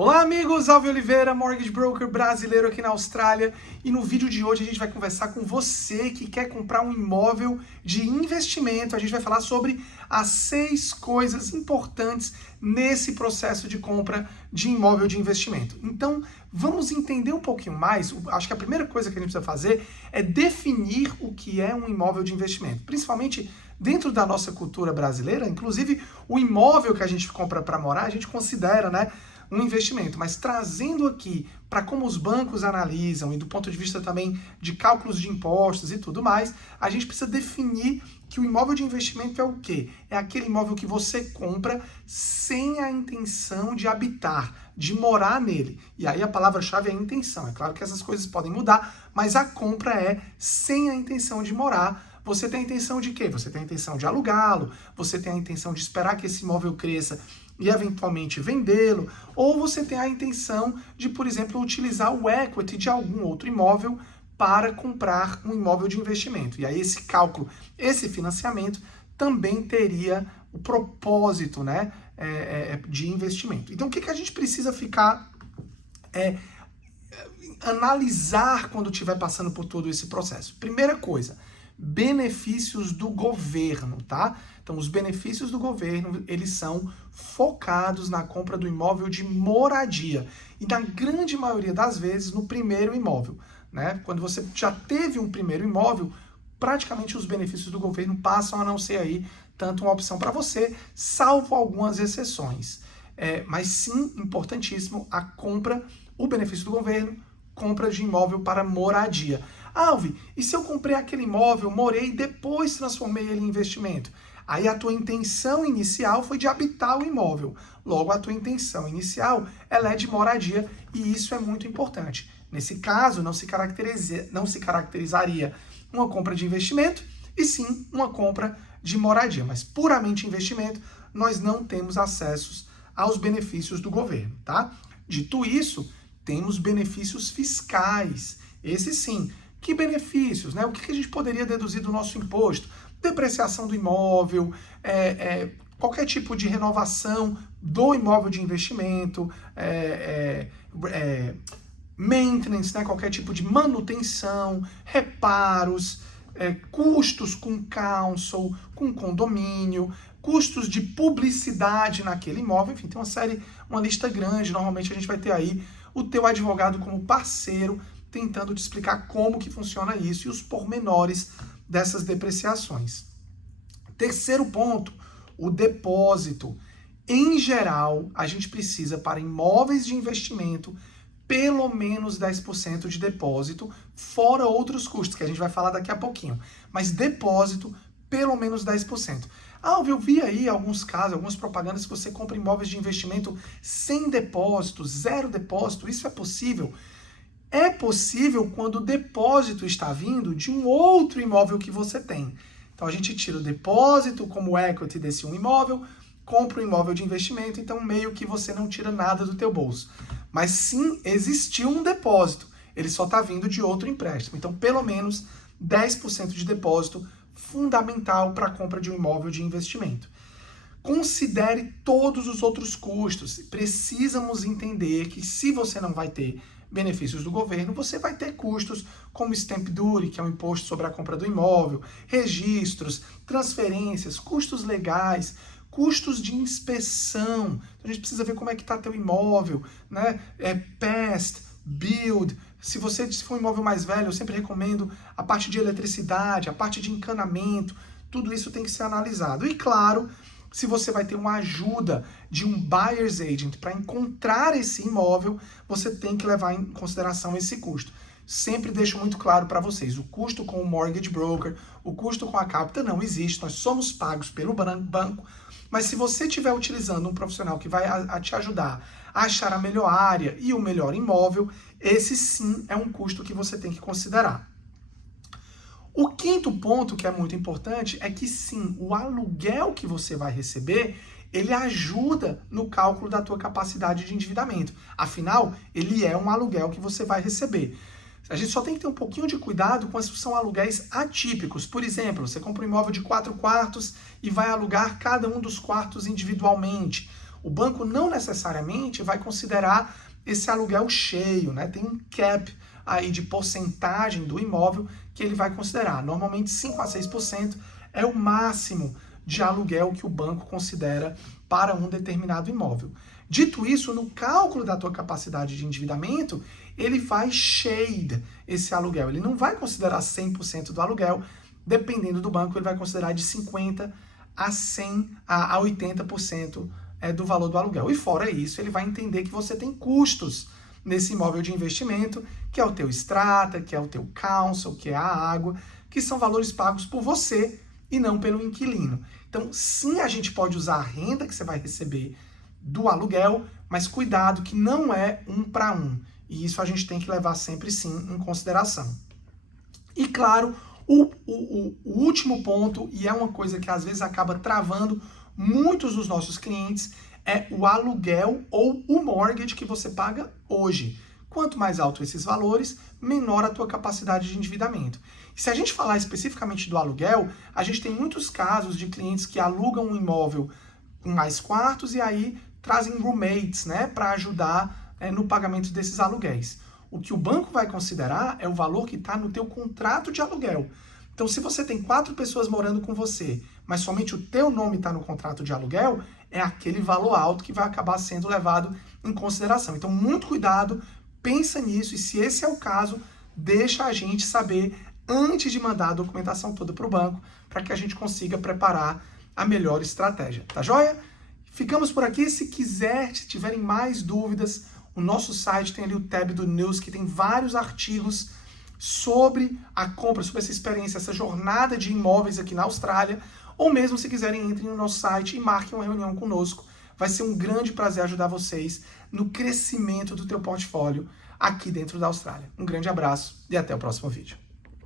Olá amigos, Alvin Oliveira, Mortgage Broker brasileiro aqui na Austrália, e no vídeo de hoje a gente vai conversar com você que quer comprar um imóvel de investimento. A gente vai falar sobre as 6 coisas importantes nesse processo de compra de imóvel de investimento. Então, vamos entender um pouquinho mais. Acho que a primeira coisa que a gente precisa fazer é definir o que é um imóvel de investimento, principalmente dentro da nossa cultura brasileira. Inclusive, o imóvel que a gente compra para morar, a gente considera, né, um investimento, mas trazendo aqui para como os bancos analisam e do ponto de vista também de cálculos de impostos e tudo mais, a gente precisa definir que o imóvel de investimento é o quê? É aquele imóvel que você compra sem a intenção de habitar, de morar nele. E aí a palavra-chave é intenção. É claro que essas coisas podem mudar, mas a compra é sem a intenção de morar. Você tem a intenção de quê? Você tem a intenção de alugá-lo, você tem a intenção de esperar que esse imóvel cresça e eventualmente vendê-lo, ou você tem a intenção de, por exemplo, utilizar o equity de algum outro imóvel para comprar um imóvel de investimento. E aí esse cálculo, esse financiamento também teria o propósito, né, de investimento. Então o que a gente precisa ficar analisar quando estiver passando por todo esse processo? Primeira coisa, benefícios do governo, tá? Então, os benefícios do governo, eles são focados na compra do imóvel de moradia. E na grande maioria das vezes, no primeiro imóvel, né? Quando você já teve um primeiro imóvel, praticamente os benefícios do governo passam a não ser aí tanto uma opção para você, salvo algumas exceções. Mas sim, importantíssimo, a compra, o benefício do governo, compra de imóvel para moradia. Alvi, e se eu comprei aquele imóvel, morei e depois transformei ele em investimento? Aí a tua intenção inicial foi de habitar o imóvel. Logo, a tua intenção inicial, ela é de moradia, e isso é muito importante. Nesse caso, não se caracterizaria uma compra de investimento, e sim uma compra de moradia. Mas puramente investimento, nós não temos acessos aos benefícios do governo, tá? Dito isso, temos benefícios fiscais. Esse sim. Que benefícios, né? O que a gente poderia deduzir do nosso imposto? Depreciação do imóvel, qualquer tipo de renovação do imóvel de investimento, maintenance, né? Qualquer tipo de manutenção, reparos, custos com council, com condomínio, custos de publicidade naquele imóvel, enfim, tem uma lista grande. Normalmente a gente vai ter aí o teu advogado como parceiro, tentando te explicar como que funciona isso e os pormenores dessas depreciações. Terceiro ponto, o depósito. Em geral, a gente precisa, para imóveis de investimento, pelo menos 10% de depósito, fora outros custos, que a gente vai falar daqui a pouquinho. Mas depósito, pelo menos 10%. Eu vi aí alguns casos, algumas propagandas que você compra imóveis de investimento sem depósito, 0 depósito. Isso é possível? É possível quando o depósito está vindo de um outro imóvel que você tem. Então a gente tira o depósito como equity desse um imóvel, compra um imóvel de investimento, então meio que você não tira nada do teu bolso. Mas sim, existiu um depósito, ele só está vindo de outro empréstimo. Então pelo menos 10% de depósito, fundamental para a compra de um imóvel de investimento. Considere todos os outros custos. Precisamos entender que se você não vai ter benefícios do governo, você vai ter custos como stamp duty, que é o imposto sobre a compra do imóvel, registros, transferências, custos legais, custos de inspeção. Então, a gente precisa ver como é que está teu imóvel, né? Pest, build. Se for um imóvel mais velho, eu sempre recomendo a parte de eletricidade, a parte de encanamento, tudo isso tem que ser analisado. E claro, se você vai ter uma ajuda de um buyer's agent para encontrar esse imóvel, você tem que levar em consideração esse custo. Sempre deixo muito claro para vocês, o custo com o mortgage broker, o custo com a Capita não existe, nós somos pagos pelo banco, mas se você estiver utilizando um profissional que vai te ajudar a achar a melhor área e o melhor imóvel, esse sim é um custo que você tem que considerar. O quinto ponto, que é muito importante, é que sim, o aluguel que você vai receber, ele ajuda no cálculo da tua capacidade de endividamento. Afinal, ele é um aluguel que você vai receber. A gente só tem que ter um pouquinho de cuidado quando são aluguéis atípicos. Por exemplo, você compra um imóvel de 4 quartos e vai alugar cada um dos quartos individualmente. O banco não necessariamente vai considerar esse aluguel cheio, né? Tem um cap aí de porcentagem do imóvel que ele vai considerar. Normalmente 5 a 6% é o máximo de aluguel que o banco considera para um determinado imóvel. Dito isso, no cálculo da tua capacidade de endividamento, ele vai shade esse aluguel. Ele não vai considerar 100% do aluguel, dependendo do banco, ele vai considerar de 50% a 100% a 80% do valor do aluguel. E fora isso, ele vai entender que você tem custos nesse imóvel de investimento, que é o teu extrata, que é o teu council, que é a água, que são valores pagos por você e não pelo inquilino. Então, sim, a gente pode usar a renda que você vai receber do aluguel, mas cuidado que não é 1 para 1. E isso a gente tem que levar sempre, sim, em consideração. E, claro, o último ponto, e é uma coisa que às vezes acaba travando muitos dos nossos clientes, é o aluguel ou o mortgage que você paga hoje. Quanto mais alto esses valores, menor a tua capacidade de endividamento. E se a gente falar especificamente do aluguel, a gente tem muitos casos de clientes que alugam um imóvel com mais quartos e aí trazem roommates, né, para ajudar no pagamento desses aluguéis. O que o banco vai considerar é o valor que está no teu contrato de aluguel. Então, se você tem 4 pessoas morando com você, mas somente o teu nome está no contrato de aluguel, é aquele valor alto que vai acabar sendo levado em consideração. Então, muito cuidado, pensa nisso e se esse é o caso, deixa a gente saber antes de mandar a documentação toda para o banco, para que a gente consiga preparar a melhor estratégia. Tá joia? Ficamos por aqui. Se quiser, se tiverem mais dúvidas, o nosso site tem ali o tab do News, que tem vários artigos sobre a compra, sobre essa experiência, essa jornada de imóveis aqui na Austrália, ou mesmo se quiserem, entrem no nosso site e marquem uma reunião conosco. Vai ser um grande prazer ajudar vocês no crescimento do teu portfólio aqui dentro da Austrália. Um grande abraço e até o próximo vídeo.